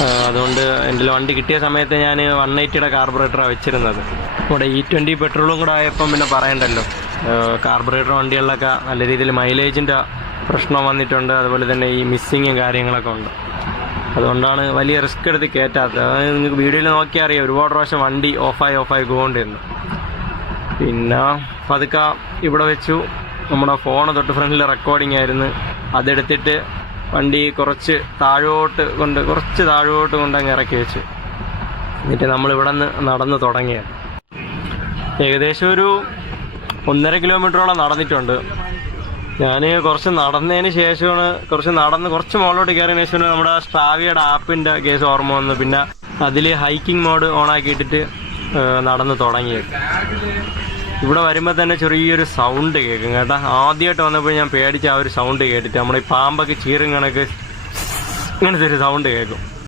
അതുകൊണ്ട് എൻ്റെ വണ്ടി കിട്ടിയ സമയത്ത് ഞാൻ 180യുടെ കാർബറേറ്ററാണ് വെച്ചിരുന്നത്. ഇവിടെ E20 പെട്രോളും കൂടെ ആയപ്പം പിന്നെ പറയണ്ടല്ലോ. കാർബറേറ്റർ വണ്ടികളിലൊക്കെ നല്ല രീതിയിൽ മൈലേജിൻ്റെ പ്രശ്നം വന്നിട്ടുണ്ട്. അതുപോലെ തന്നെ ഈ മിസ്സിങ്ങും കാര്യങ്ങളൊക്കെ ഉണ്ട്. അതുകൊണ്ടാണ് വലിയ റിസ്ക് എടുത്ത് കയറ്റാത്തത്. നിങ്ങൾക്ക് വീഡിയോയിൽ നോക്കിയാൽ അറിയാം, ഒരുപാട് പ്രാവശ്യം വണ്ടി ഓഫായി പോകേണ്ടിരുന്നു. പിന്നെ പതുക്കെ ഇവിടെ വെച്ചു. നമ്മുടെ ഫോൺ തൊട്ട് ഫ്രണ്ടിൽ റെക്കോർഡിംഗ് ആയിരുന്നു. അതെടുത്തിട്ട് വണ്ടി കുറച്ച് താഴോട്ട് കൊണ്ടങ്ങ് ഇറക്കി വെച്ചു. എന്നിട്ട് നമ്മളിവിടെ നിന്ന് നടന്ന് തുടങ്ങിയത്. ഏകദേശം ഒരു 1.5 കിലോമീറ്ററോളം നടന്നിട്ടുണ്ട്. ഞാൻ കുറച്ച് നടന്നതിന് ശേഷമാണ്, കുറച്ച് മുകളിലോട്ട് കയറിയതിന് ശേഷമാണ് നമ്മുടെ സ്ട്രാവിയുടെ ആപ്പിൻ്റെ കേസ് ഓർമ്മ വന്നു. പിന്നെ അതിൽ ഹൈക്കിംഗ് മോഡ് ഓണാക്കിയിട്ടിട്ട് നടന്ന് തുടങ്ങിയത്. ഇവിടെ വരുമ്പോൾ തന്നെ ചെറിയൊരു സൗണ്ട് കേൾക്കും കേട്ടോ. ആദ്യമായിട്ട് വന്നപ്പോൾ ഞാൻ പേടിച്ച് ആ ഒരു സൗണ്ട് കേട്ടിട്ട് നമ്മുടെ ഈ പാമ്പൊക്കെ ചീറും കണക്ക് ഇങ്ങനത്തെ ഒരു സൗണ്ട് കേൾക്കും.